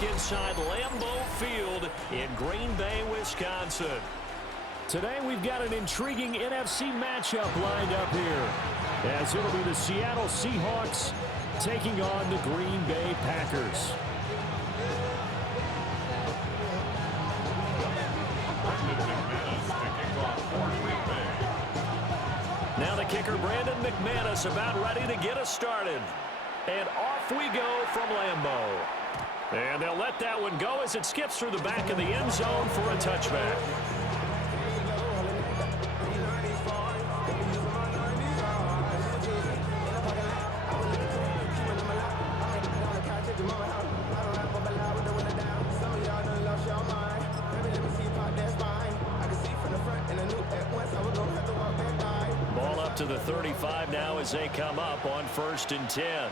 back inside Lambeau Field in Green Bay, Wisconsin. Today we've got an intriguing NFC matchup lined up here, as it'll be the Seattle Seahawks taking on the Green Bay Packers. Now the kicker, Brandon McManus, about ready to get us started. And off we go from Lambeau. And they'll let that one go as it skips through the back of the end zone for a touchback. Ball up to the 35 now as they come up on 1st and 10.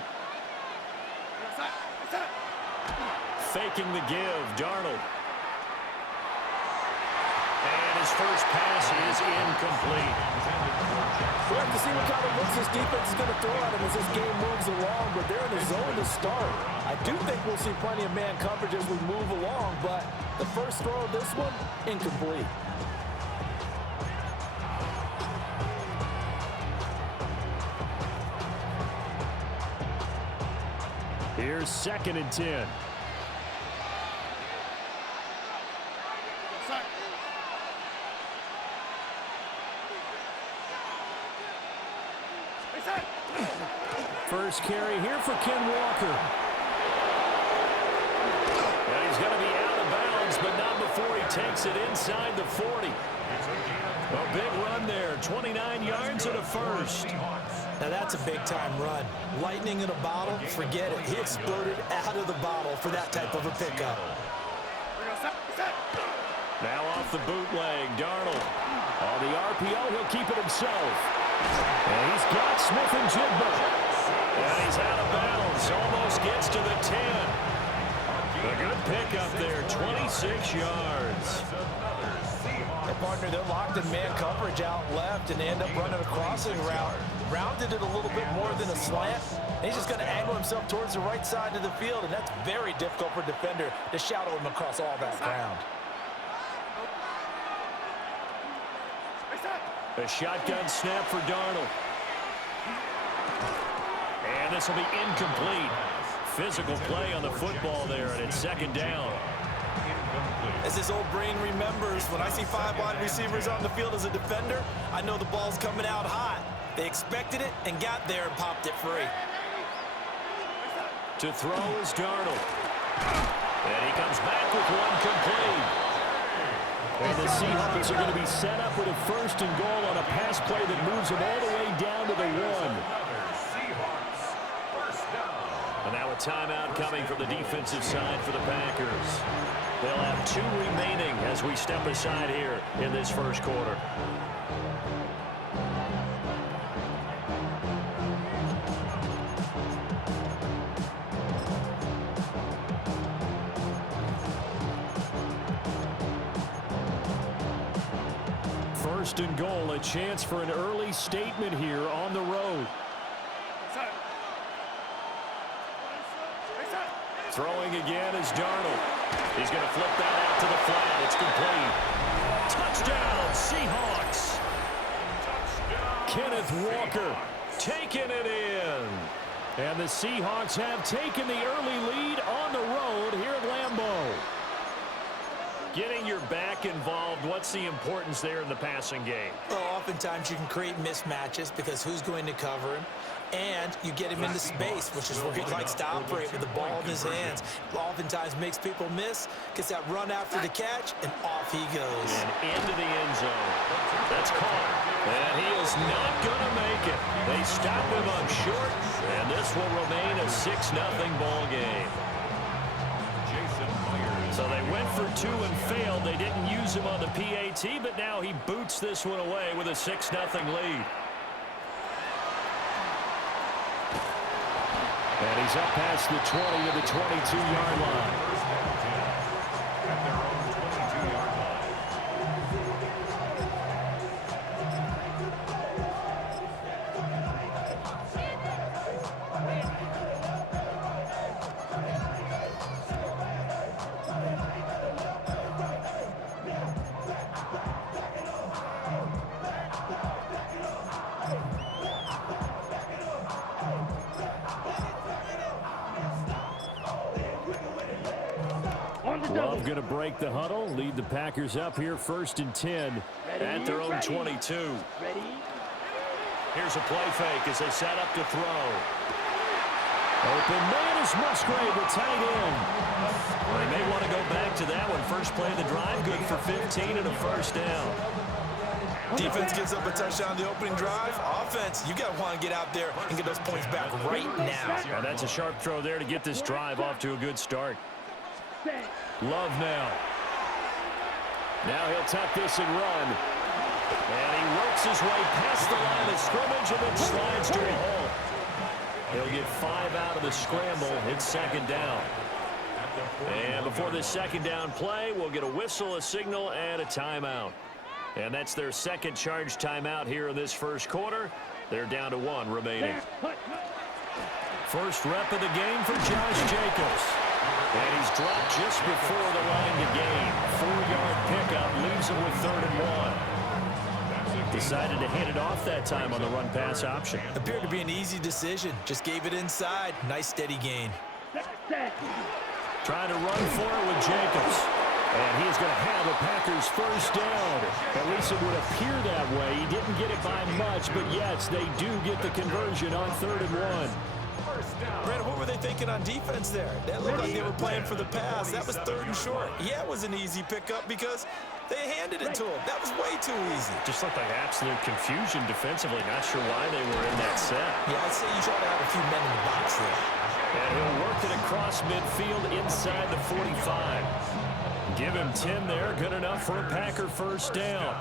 Faking the give, Darnold. And his first pass is incomplete. We'll have to see what kind of looks this defense is going to throw at him as this game moves along, but they're in the zone to start. I do think we'll see plenty of man coverage as we move along, but the first throw of this one, incomplete. Here's 2nd and 10. First carry here for Ken Walker. And he's going to be out of bounds, but not before he takes it inside the 40. A big run there, 29 yards and a first. Now that's a big-time run. Lightning in a bottle, forget it. He exploded out of the bottle for that type of a pickup. Now off the bootleg, Darnold. On the RPO, he'll keep it himself. And he's got Smith and Jigba. And he's out of bounds, almost gets to the 10. A good pickup there, 26 yards. Hey, partner, they're locked in man coverage out left, and they end up running a crossing route. Rounded it a little bit more than a slant. And he's just going to angle himself towards the right side of the field, and that's very difficult for a defender to shadow him across all that ground. A shotgun snap for Darnold. And this will be incomplete. Physical play on the football there, and it's 2nd down. As his old brain remembers, when I see 5 wide receivers on the field as a defender, I know the ball's coming out hot. They expected it and got there and popped it free. To throw is Darnold. And he comes back with one complete. And the Seahawks are going to be set up with a 1st and goal on a pass play that moves them all the way down to the 1. And now a timeout coming from the defensive side for the Packers. They'll have 2 remaining as we step aside here in this first quarter. First and goal, a chance for an early statement here on the road. Throwing again is Darnold. He's going to flip that out to the flat. It's complete. Touchdown, Seahawks. Kenneth Walker taking it in. And the Seahawks have taken the early lead on the road here at Lambeau. Getting your back involved, what's the importance there in the passing game? Well, oftentimes you can create mismatches because who's going to cover him? And you get him into space, which is where he likes to operate with the ball in his hands. Oftentimes makes people miss, gets that run after the catch, and off he goes. And into the end zone. That's caught. And he is not going to make it. They stop him up short, and this will remain a 6-0 ball game. So they went for 2 and failed. They didn't use him on the PAT, but now he boots this one away with a 6-0 lead. And he's up past the 20 to the 22-yard line. At their own 22-yard line. 12 going to break the huddle. Lead the Packers up here 1st and 10. At their own 22. Here's a play fake as they set up to throw. Open man is Musgrave, the tight end. Well, they may want to go back to that one. First play of the drive, good for 15 and a first down. Defense gives up a touchdown the opening drive. Offense, you got to want to get out there and get those points back right now. Yeah, that's a sharp throw there to get this drive off to a good start. Love now. Now he'll tuck this and run. And he works his way past the line of scrimmage and then slides to a hole. He'll get 5 out of the scramble. It's 2nd down. And before this 2nd down play, we'll get a whistle, a signal, and a timeout. And that's their 2nd charge timeout here in this 1st quarter. They're down to 1 remaining. First rep of the game for Josh Jacobs. And he's dropped just before the line to gain. 4-yard pickup leaves him with 3rd and 1. Decided to hand it off that time on the run-pass option. Appeared to be an easy decision. Just gave it inside. Nice steady gain. Trying to run for it with Jacobs. And he's going to have a Packers 1st down. At least it would appear that way. He didn't get it by much, but yes, they do get the conversion on 3rd and 1. Brandon, what were they thinking on defense there? That looked like they were playing for the pass. That was 3rd and short. Yeah, it was an easy pickup because they handed it to him. That was way too easy. Just looked like absolute confusion defensively. Not sure why they were in that set. Yeah, I'd say you try to have a few men in the box there. And he'll work it across midfield inside the 45. Give him 10 there. Good enough for a Packer 1st down.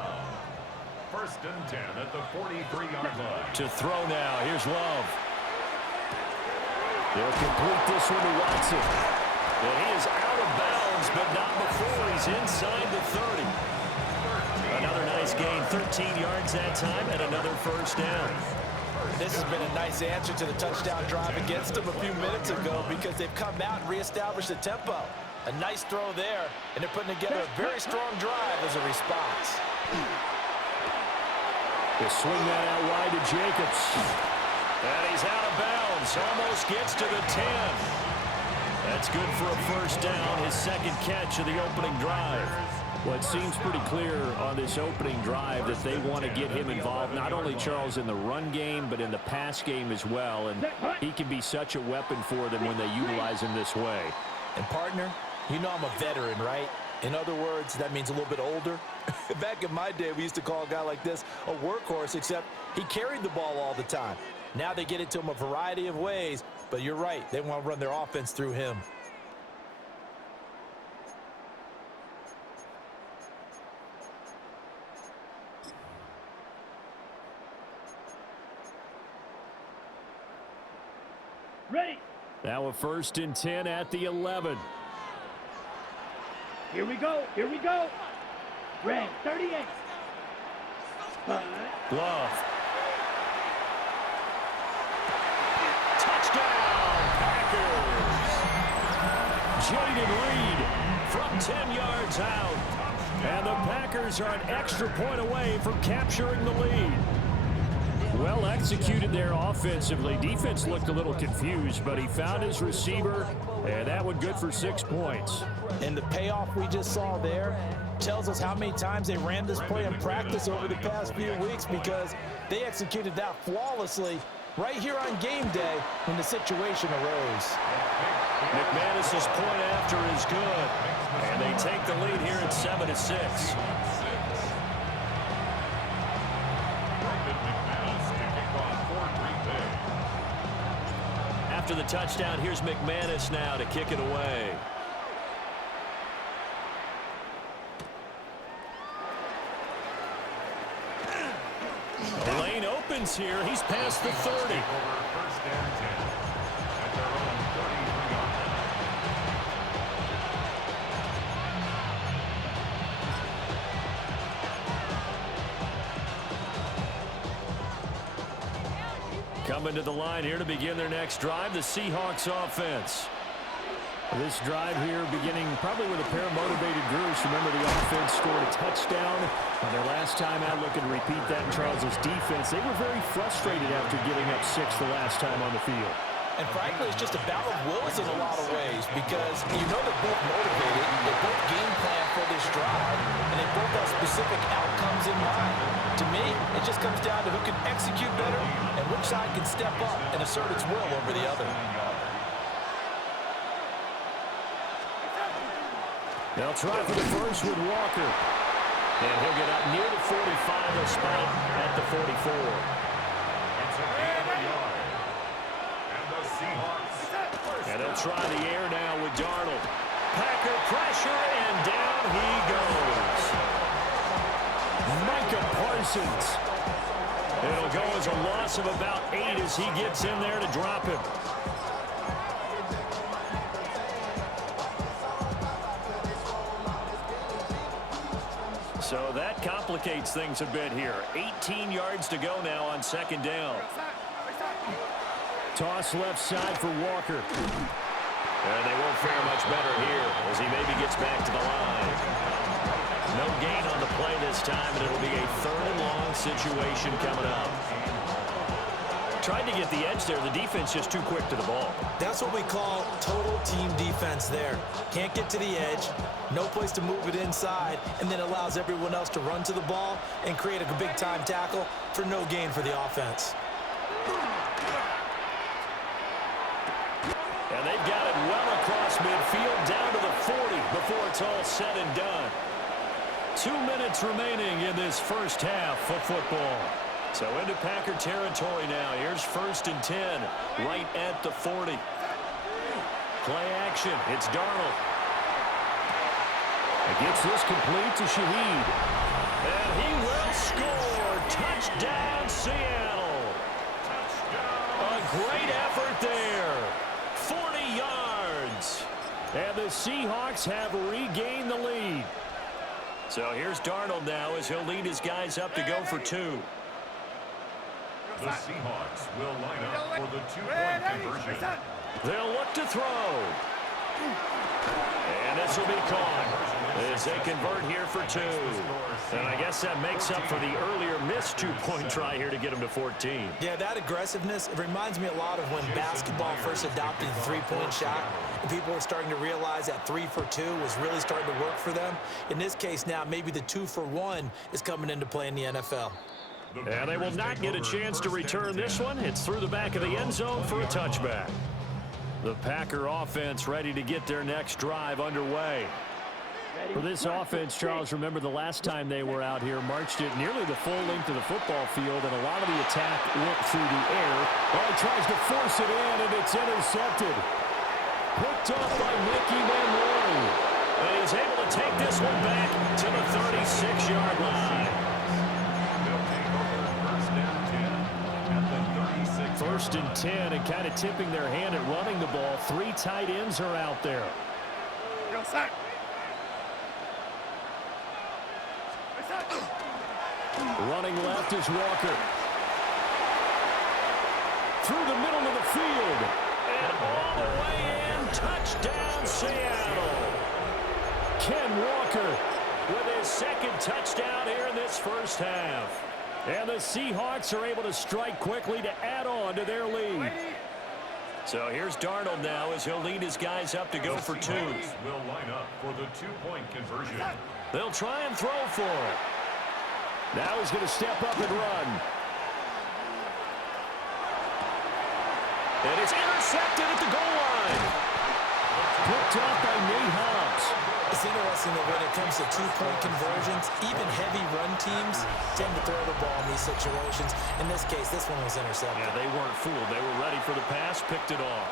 1st and 10 at the 43-yard line. To throw now. Here's Love. They'll complete this one to Watson. And he is out of bounds, but not before he's inside the 30. Another nice gain. 13 yards that time and another 1st down. This has been a nice answer to the touchdown drive against them a few minutes ago because they've come out and reestablished the tempo. A nice throw there, and they're putting together a very strong drive as a response. They swing that out wide to Jacobs. And he's out of bounds. Almost gets to the 10. That's good for a 1st down, his 2nd catch of the opening drive. Well, it seems pretty clear on this opening drive that they want to get him involved, not only, Charles, in the run game, but in the pass game as well. And he can be such a weapon for them when they utilize him this way. And, partner, you know I'm a veteran, right? In other words, that means a little bit older. Back in my day, we used to call a guy like this a workhorse, except he carried the ball all the time. Now they get it to him a variety of ways, but you're right. They want to run their offense through him. Ready. Now a 1st and 10 at the 11. Here we go. Here we go. Red 38. Love. Touchdown, Packers. Jaden Reed From 10 yards out. and the Packers are an extra point away from capturing the lead. Well executed there offensively. Defense looked a little confused, but he found his receiver, and that one good for 6 points. And the payoff we just saw there tells us how many times they ran this play in practice over the past few weeks because they executed that flawlessly right here on game day when the situation arose. McManus's point after is good, and they take the lead here at 7-6. After the touchdown, here's McManus now to kick it away. The lane opens here. He's past the 30. First and 10 at their own 33-yard line. Coming to the line here to begin their next drive, the Seahawks offense. This drive here beginning probably with a pair of motivated groups. Remember, the offense scored a touchdown on their last time out. Looking to repeat that in Charles's defense. They were very frustrated after giving up 6 the last time on the field. And frankly, it's just a battle of wills in a lot of ways because you know they're both motivated, they both game plan for this drive, and they both have specific outcomes in mind. To me, it just comes down to who can execute better and which side can step up and assert its will over the other. They'll try for the first with Walker. And he'll get up near the 45, a spot at the 44. It's a gain of a yard. And the Seahawks. And they'll try the air now with Darnold. Packer pressure, and down he goes. Micah Parsons. It'll go as a loss of about 8 as he gets in there to drop him. So that complicates things a bit here. 18 yards to go now on second down. Toss left side for Walker. And they won't fare much better here as he maybe gets back to the line. No gain on the play this time, and it'll be a third and long situation coming up. Tried to get the edge there. The defense just too quick to the ball. That's what we call total team defense there. Can't get to the edge, no place to move it inside, and then allows everyone else to run to the ball and create a big-time tackle for no gain for the offense. And they've got it well across midfield down to the 40 before it's all said and done. 2 minutes remaining in this first half of football. So into Packer territory now. Here's 1st and 10 right at the 40. Play action. It's Darnold. It gets this complete to Shaheed. And he will score. Touchdown, Seattle. A great effort there. 40 yards. And the Seahawks have regained the lead. So here's Darnold now as he'll lead his guys up to go for 2. The Seahawks will line up for the 2-point conversion. They'll look to throw. And this will be caught as they convert here for 2. And I guess that makes up for the earlier missed 2-point try here to get them to 14. Yeah, that aggressiveness, it reminds me a lot of when basketball first adopted the three-point shot. And people were starting to realize that 3 for 2 was really starting to work for them. In this case now, maybe the 2 for 1 is coming into play in the NFL. And they will not get a chance to return this one. It's through the back of the end zone for a touchback. The Packer offense ready to get their next drive underway. For this offense, Charles, remember the last time they were out here, marched it nearly the full length of the football field, and a lot of the attack went through the air. Oh, he tries to force it in, and it's intercepted. Picked up by Mickey Monroe. And he's able to take this one back to the 36-yard line. 1st and 10, and kind of tipping their hand at running the ball. 3 tight ends are out there. Running left is Walker. Through the middle of the field. And all the way in. Touchdown, Seattle. Ken Walker with his 2nd touchdown here in this first half. And the Seahawks are able to strike quickly to add on to their lead. So here's Darnold now as he'll lead his guys up to go for 2. Will line up for the 2-point conversion. They'll try and throw for it. Now he's going to step up and run. And it's intercepted at the goal line. Picked off by Nate Hobbs. It's interesting that when it comes to 2-point conversions, even heavy run teams tend to throw the ball in these situations. In this case, this one was intercepted. Yeah, they weren't fooled. They were ready for the pass, picked it off.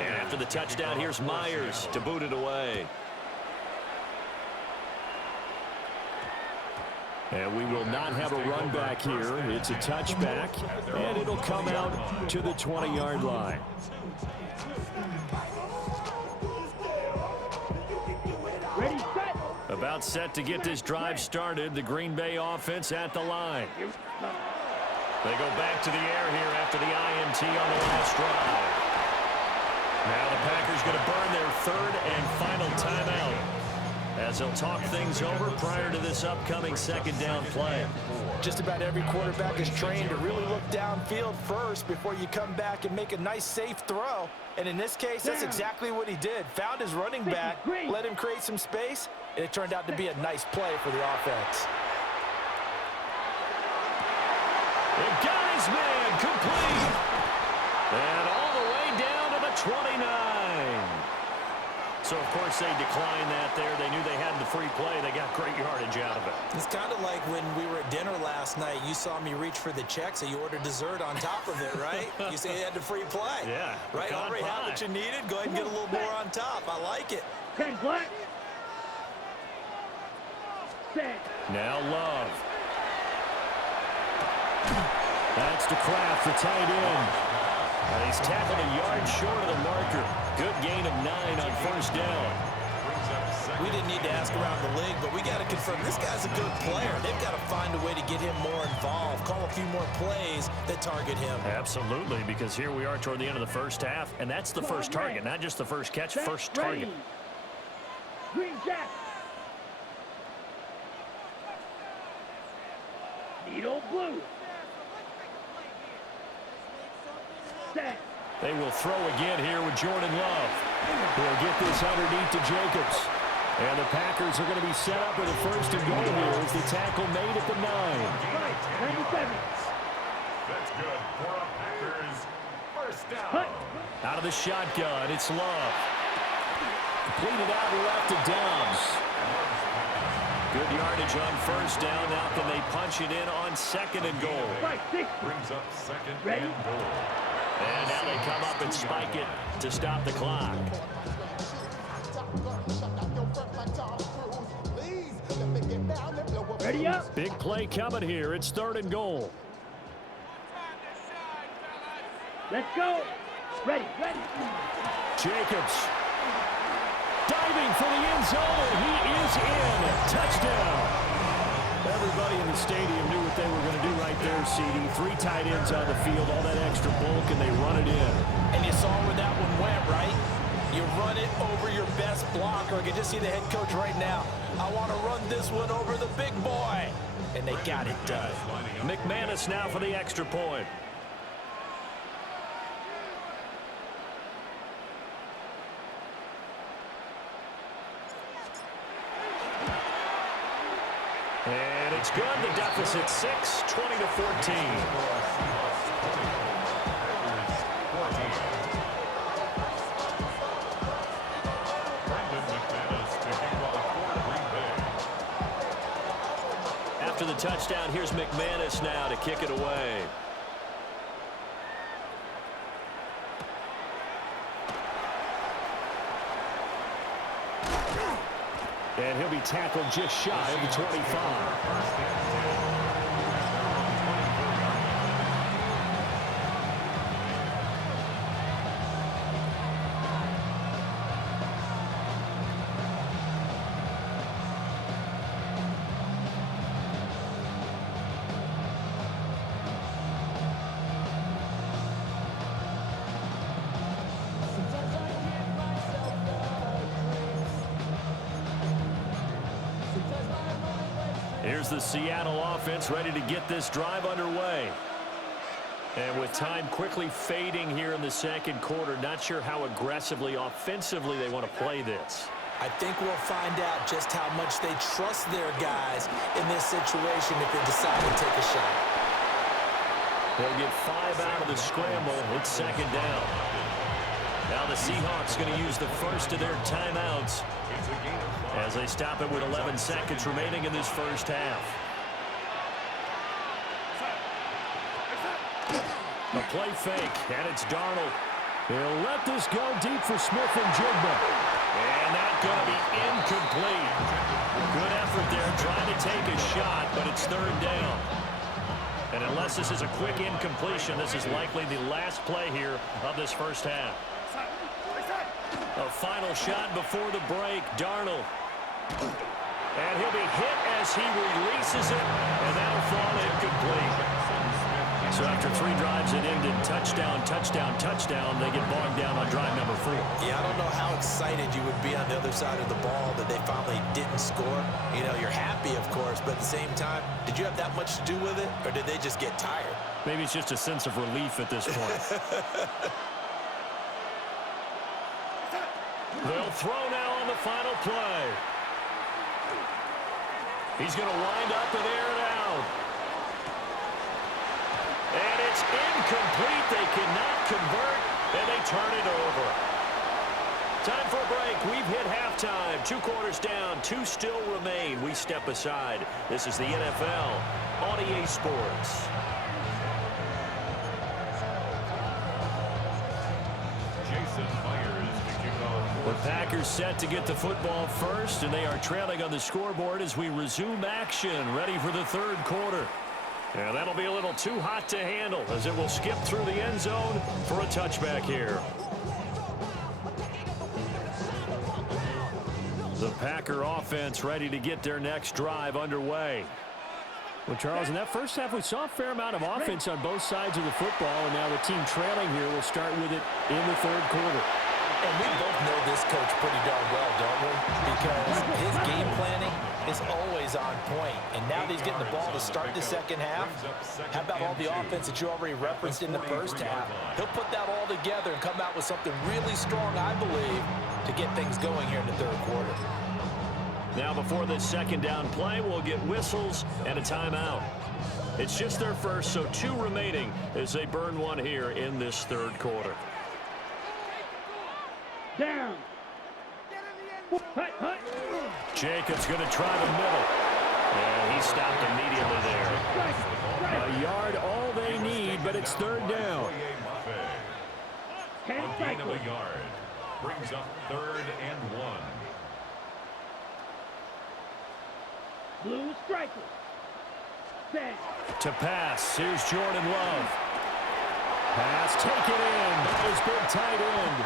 And after the touchdown, here's Myers to boot it away. And we will not have a run back here. It's a touchback, and it'll come out to the 20-yard line. Ready, set. About set to get this drive started. The Green Bay offense at the line. They go back to the air here after the INT on the last drive. Now the Packers going to burn their 3rd and final timeout as they'll talk things over prior to this upcoming second down play. Just about every quarterback is trained to really look downfield first before you come back and make a nice, safe throw. And in this case, that's exactly what he did. Found his running back, let him create some space, and it turned out to be a nice play for the offense. It got his man complete. And all the way down to the 29. So, of course, they declined that there. They knew they had the free play. They got great yardage out of it. It's kind of like when we were at dinner last night. You saw me reach for the check, so you ordered dessert on top of it, right? You say you had the free play. Yeah. Right? Already had what you needed. Go ahead and get a little more on top. I like it. 10 black. Set. Now Love. That's to Kraft, the tight end. And he's tackled a yard short of the marker. Good gain of 9 on first down. We didn't need to ask around the league, but we got to confirm this guy's a good player. They've got to find a way to get him more involved, call a few more plays that target him. Absolutely, because here we are toward the end of the first half, and that's the first target, not just the first catch, first target. Green Jack. Needle blue. Set. They will throw again here with Jordan Love. He'll get this underneath to Jacobs. And the Packers are going to be set up with a first and goal here as the tackle made at the 9. Right, 97. That's good for a Packers first down. Out of the shotgun, it's Love. Completed out left to Dobbs. Good yardage on first down. Now can they punch it in on second and goal? Right, 6. Brings up second Ready? and goal. And now they come up and spike it to stop the clock. Ready up. Big play coming here. It's third and goal. Let's go. Ready, ready. Jacobs. Diving for the end zone, and he is in. Touchdown. Everybody in the stadium knew what they were going to do right there, CD. 3 tight ends on the field, all that extra bulk, and they run it in. And you saw where that one went, right? You run it over your best blocker. I can just see the head coach right now. I want to run this one over the big boy. And they got it done. McManus now for the extra point. And it's good. The deficit 6, 20-14. After the touchdown, here's McManus now to kick it away. And he'll be tackled just shy of the 25. Here's the Seattle offense ready to get this drive underway. And with time quickly fading here in the second quarter, not sure how aggressively, offensively they want to play this. I think we'll find out just how much they trust their guys in this situation if they decide to take a shot. They'll get 5 out of the scramble. It's second down. Now the Seahawks going to use the first of their timeouts as they stop it with 11 seconds remaining in this first half. A play fake, and it's Darnold. He'll let this go deep for Smith and Jigba. And that's going to be incomplete. Good effort there trying to take a shot, but it's third down. And unless this is a quick incompletion, this is likely the last play here of this first half. A final shot before the break, Darnold. And he'll be hit as he releases it, and that'll fall incomplete. So after 3 drives that ended touchdown, touchdown, touchdown, they get bogged down on drive number 4. Yeah, I don't know how excited you would be on the other side of the ball that they finally didn't score. You know, you're happy, of course, but at the same time, did you have that much to do with it, or did they just get tired? Maybe it's just a sense of relief at this point. They'll throw now on the final play. He's going to wind up and air it out. And it's incomplete. They cannot convert, and they turn it over. Time for a break. We've hit halftime. 2 quarters down. 2 still remain. We step aside. This is the NFL on EA Sports. The Packers set to get the football first, and they are trailing on the scoreboard as we resume action, ready for the 3rd quarter. And that'll be a little too hot to handle as it will skip through the end zone for a touchback here. The Packer offense ready to get their next drive underway. Well, Charles, in that first half, we saw a fair amount of offense on both sides of the football, and now the team trailing here will start with it in the 3rd quarter. And we both know this coach pretty darn well, don't we? Because his game planning is always on point. And now that he's getting the ball to start the second half, how about all the offense that you already referenced in the first half? He'll put that all together and come out with something really strong, I believe, to get things going here in the 3rd quarter. Now before this 2nd down play, we'll get whistles and a timeout. It's just their first, so 2 remaining as they burn 1 here in this 3rd quarter. Down. Hut, hut. Jacobs going to try the middle. And he stopped immediately there. A yard, all they need, but it's 3rd down. 10 A gain of cycles. a yard. Brings up 3rd and 1. Blue striker. Set. To pass, here's Jordan Love. Pass taken in by his big tight end.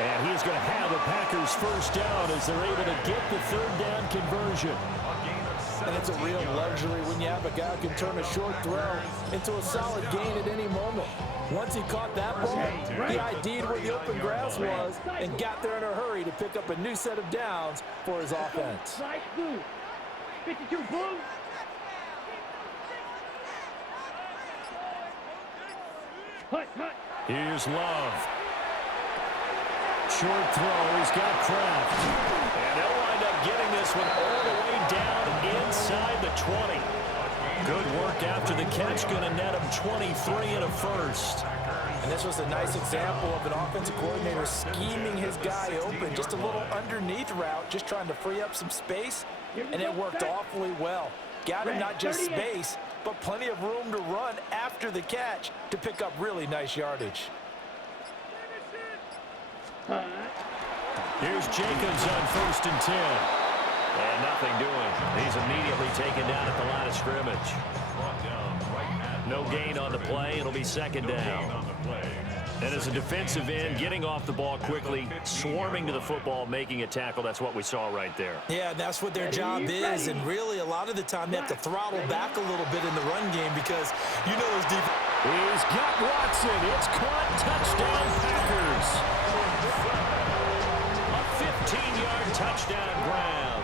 And he's going to have the Packers first down as they're able to get the 3rd down conversion. And it's a real luxury when you have a guy who can turn a short throw into a solid gain at any moment. Once he caught that ball, he ID'd where the open grass was and got there in a hurry to pick up a new set of downs for his offense. Flash blue. 52 blue. Hut, hut. Here's Love. Short throw, he's got Kraft. And they'll wind up getting this one all the way down inside the 20. Good work after the catch, going to net him 23 and a first. And this was a nice example of an offensive coordinator scheming his guy open, just a little underneath route, just trying to free up some space, and it worked awfully well. Got him not just space, but plenty of room to run after the catch to pick up really nice yardage. Here's Jacobs on 1st and 10. And nothing doing. He's immediately taken down at the line of scrimmage. No gain on the play. It'll be 2nd down. And as a defensive end, getting off the ball quickly, swarming to the football, making a tackle, that's what we saw right there. Yeah, that's what their job is, and really a lot of the time they have to throttle back a little bit in the run game because you know those defense. He's got Watson. It's caught. Touchdown, Packers. A 15-yard touchdown grab.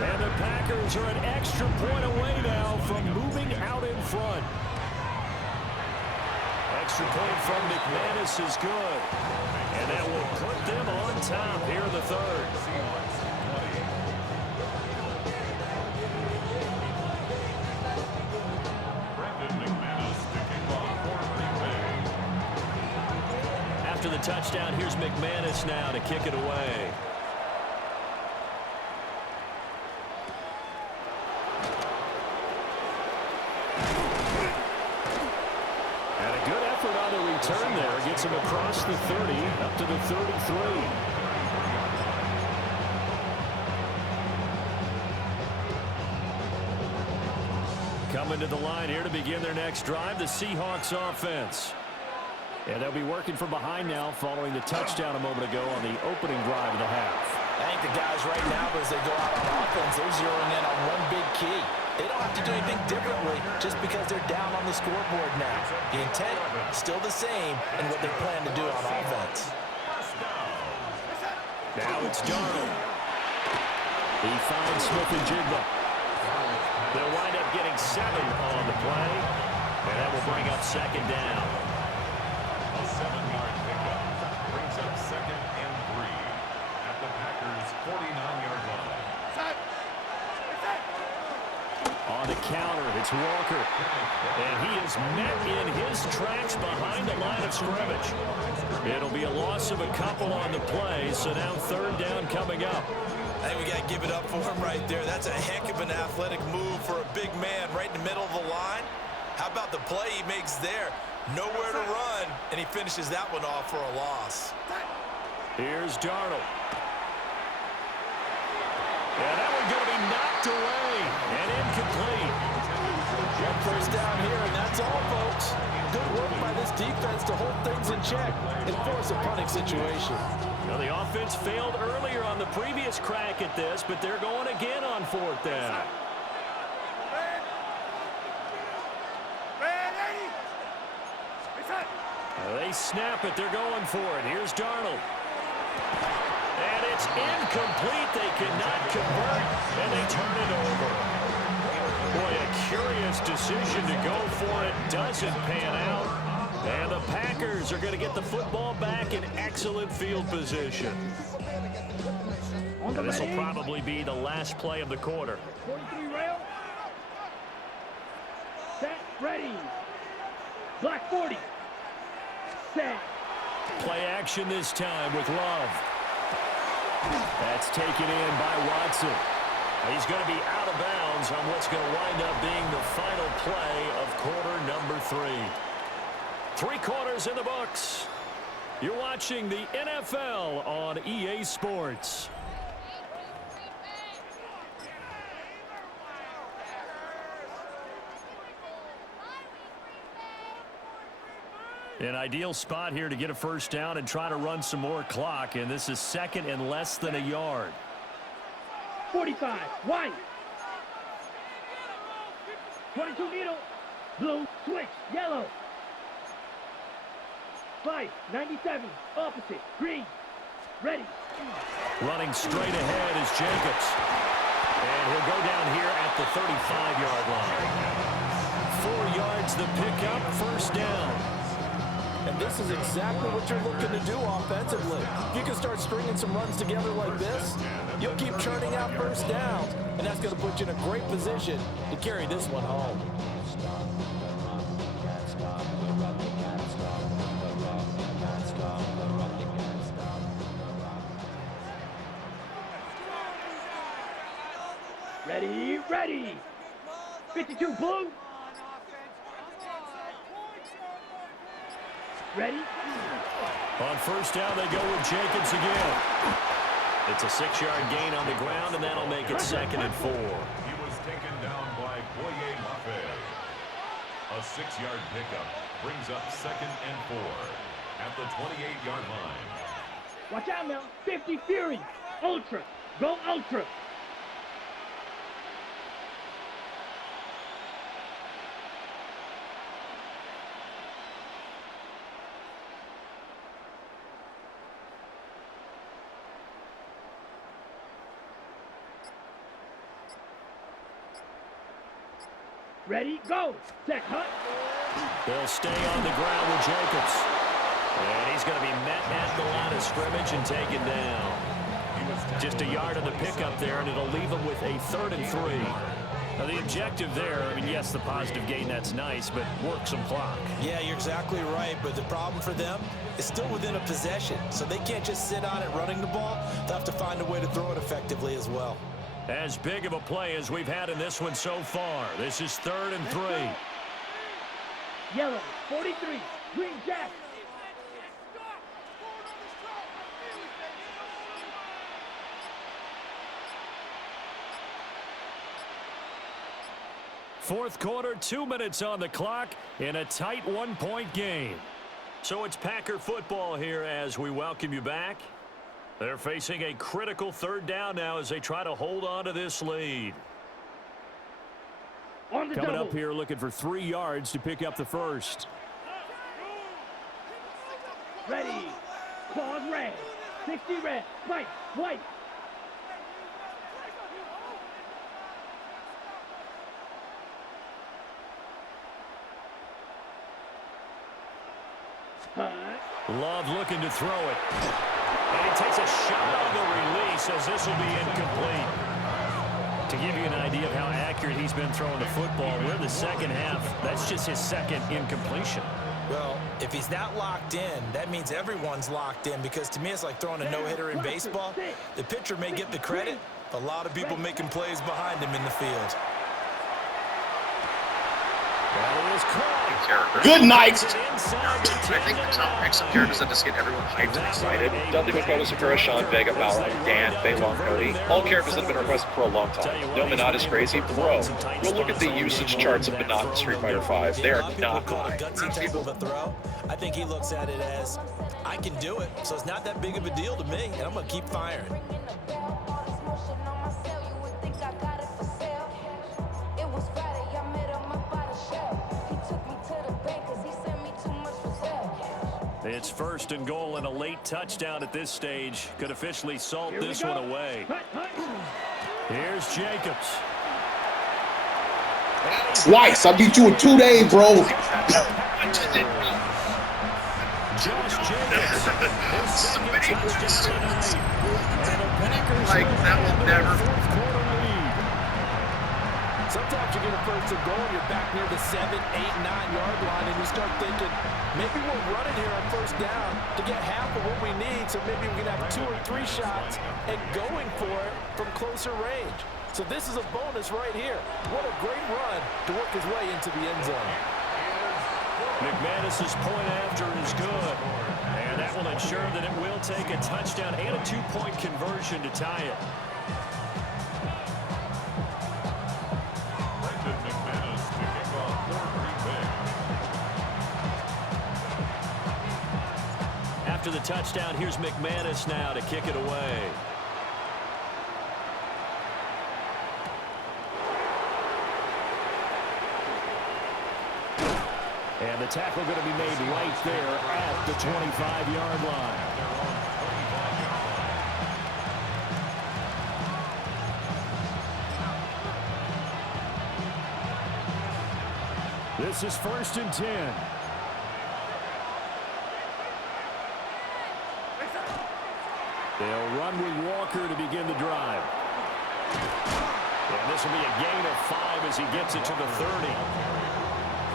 And the Packers are an extra point away now from moving out in front. Extra point from McManus is good. And that will put them on top here in the 3rd. After the touchdown, here's McManus now to kick it away. Return there, gets him across the 30, up to the 33. Coming to the line here to begin their next drive, the Seahawks offense. And they'll be working from behind now following the touchdown a moment ago on the opening drive of the half. I think the guys right now, as they go out on offense, they're zeroing in on one big key. They don't have to do anything differently just because they're down on the scoreboard now. The intent is still the same in what they plan to do on offense. Now it's Darnold. He finds Smith and Jigba. They'll wind up getting 7 on the play, and that will bring up second down. A 7-yard pickup brings up 2nd and 3 at the Packers' 49-yard line. On the counter, it's Walker. And he is met in his tracks behind the line of scrimmage. It'll be a loss of a couple on the play, so now third down coming up. I think we got to give it up for him right there. That's a heck of an athletic move for a big man right in the middle of the line. How about the play he makes there? Nowhere to run, and he finishes that one off for a loss. Here's Darnold. And that one's going to be knocked away and incomplete. One first down here, and that's all, folks. Good work by this defense to hold things in check and force a punting situation. Now, the offense failed earlier on the previous crack at this, but they're going again on fourth down. They snap it. They're going for it. Here's Darnold. And it's incomplete. They cannot convert, and they turn it over. Boy, a curious decision to go for it. Doesn't pan out. And the Packers are going to get the football back in excellent field position. This will probably be the last play of the quarter. 43 rail. Set, ready. Black 40. Set. Play action this time with Love. That's taken in by Watson. He's going to be out of bounds on what's going to wind up being the final play of quarter number 3. 3 quarters in the books. You're watching the NFL on EA Sports. An ideal spot here to get a first down and try to run some more clock, and this is second and less than a yard. 45, white. 22 needle, blue, switch, yellow. 5, 97, opposite, green, ready. Running straight ahead is Jacobs. And he'll go down here at the 35-yard line. 4 yards the pickup, first down. And this is exactly what you're looking to do offensively. If you can start stringing some runs together like this, you'll keep churning out first downs, and that's going to put you in a great position to carry this one home. Ready, ready. 52 blue. Ready? On first down, they go with Jacobs again. It's a 6-yard gain on the ground, and that'll make it second and 4. He was taken down by Boye Mafe. A 6-yard pickup brings up second and 4 at the 28-yard line. Watch out now. 50 Fury. Ultra. Go Ultra. Ready, go! Set, cut! They'll stay on the ground with Jacobs. And he's going to be met at the line of scrimmage and taken down. Just a yard on the pickup there, and it'll leave him with a 3rd and 3. Now, the objective there, I mean, yes, the positive gain, that's nice, but work some clock. Yeah, you're exactly right, but the problem for them is still within a possession, so they can't just sit on it running the ball. They'll have to find a way to throw it effectively as well. As big of a play as we've had in this one so far. This is 3rd and 3. Yellow, 43, green jack. Fourth quarter, 2 minutes on the clock in a tight 1-point game. So it's Packer football here as we welcome you back. They're facing a critical 3rd down now as they try to hold on to this lead. On the Coming double. up here looking for 3 yards to pick up the first. Ready. Claws red. 60 red. White. White. Love looking to throw it. And he takes a shot on the release as this will be incomplete. To give you an idea of how accurate he's been throwing the football, we're in the second half. That's just his second incompletion. Well, if he's not locked in, that means everyone's locked in, because to me it's like throwing a no-hitter in baseball. The pitcher may get the credit, a lot of people making plays behind him in the field. That is caught. Good night. I think some characters that just get everyone hyped and excited. Dudley McComas, Sakura, Sean, Vega, Balrog, Dan, Baylon, Cody. All characters that have been requested for a long time. No, Minot is crazy. Bro, go look at the usage charts of Minot in Street Fighter V. They are not high. Gutsy type of a throw. I think he looks at it as, I can do it, so it's not that big of a deal to me, and I'm going to keep firing. It's first and goal and a late touchdown at this stage. Could officially salt this one away. Here's Jacobs. Twice. I beat you in 2 days, bro. Josh Jacobs. Like, that will never. Sometimes you get a first and goal, you're back near the 7, 8, 9-yard line, and you start thinking, maybe we're running here on first down to get half of what we need, so maybe we can have 2 or 3 shots and going for it from closer range. So this is a bonus right here. What a great run to work his way into the end zone. McManus's point after is good. And that will ensure that it will take a touchdown and a 2-point conversion to tie it. After the touchdown, here's McManus now to kick it away. And the tackle going to be made right there at the 25-yard line. This is first and 10. They'll run with Walker to begin the drive. And this will be a gain of 5 as he gets it to the 30.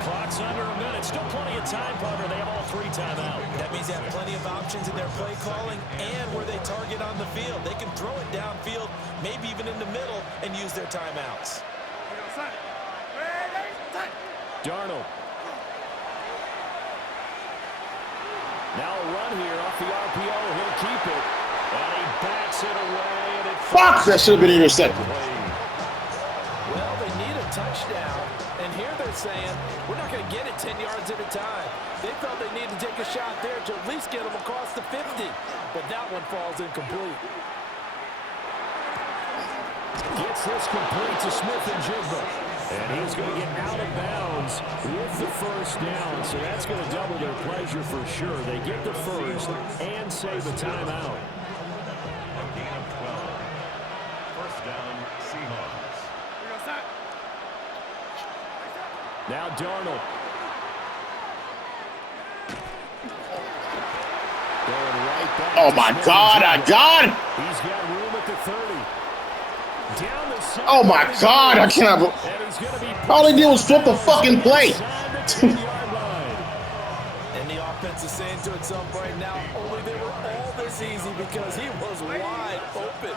Clock's under a minute. Still plenty of time, partner. They have all 3 timeouts. That means they have plenty of options in their play calling and where they target on the field. They can throw it downfield, maybe even in the middle, and use their timeouts. Darnold. Now a run here off the RPO. He'll keep it. And he backs it away. And it Fuck, that should have been intercepted. Well, they need a touchdown, and here they're saying, we're not going to get it 10 yards at a time. They felt they needed to take a shot there to at least get them across the 50, but that one falls incomplete. gets this complete to Smith-Njigba. And he's going to get out of bounds with the first down. So that's going to double their pleasure for sure. They get the first and save the timeout. A gain of 12. First down, Seahawks. Now Darnold. Going right back. Oh my God, I got it. He's got room at the 30. Down the side. Oh my God, I can't. All they did was flip the fucking play. And the offense is saying to itself right now, only they were all this easy because he was wide open.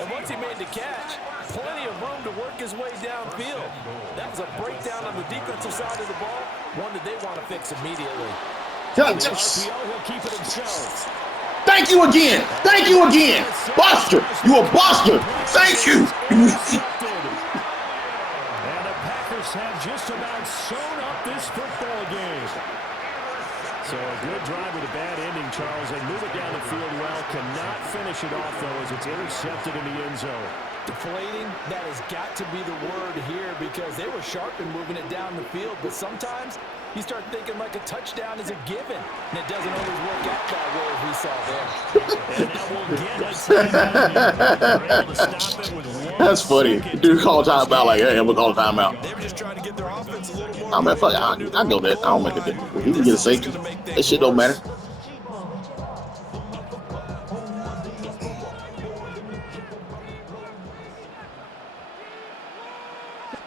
And once he made the catch, plenty of room to work his way downfield. That was a breakdown on the defensive side of the ball, one that they want to fix immediately. He'll keep it himself. Thank you again. Thank you again. Buster, you a buster. Thank you. And the Packers have just about sewn up this football game. So a good drive with a bad ending, Charles. They move it down the field well. Cannot finish it off, though, as it's intercepted in the end zone. Deflating, that has got to be the word here because they were sharp in moving it down the field, but sometimes you start thinking like a touchdown is a given, and it doesn't always work out that way as we saw there. And that will get a timeout. They're able to stop it with 1 That's funny. second Dude to call go. timeout like, hey, I'm gonna call timeout. They were just trying to get their offense a little more. I'm fuck, I know that. I don't make a difference. If you can get a safety, that shit don't matter.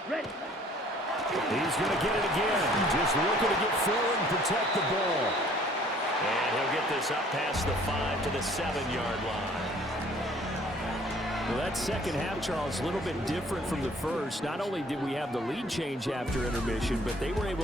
Ready. He's going to get it again. Just looking to get forward and protect the ball. And he'll get this up past the 5 to the 7-yard line. Well, that second half, Charles, a little bit different from the first. Not only did we have the lead change after intermission, but they were able to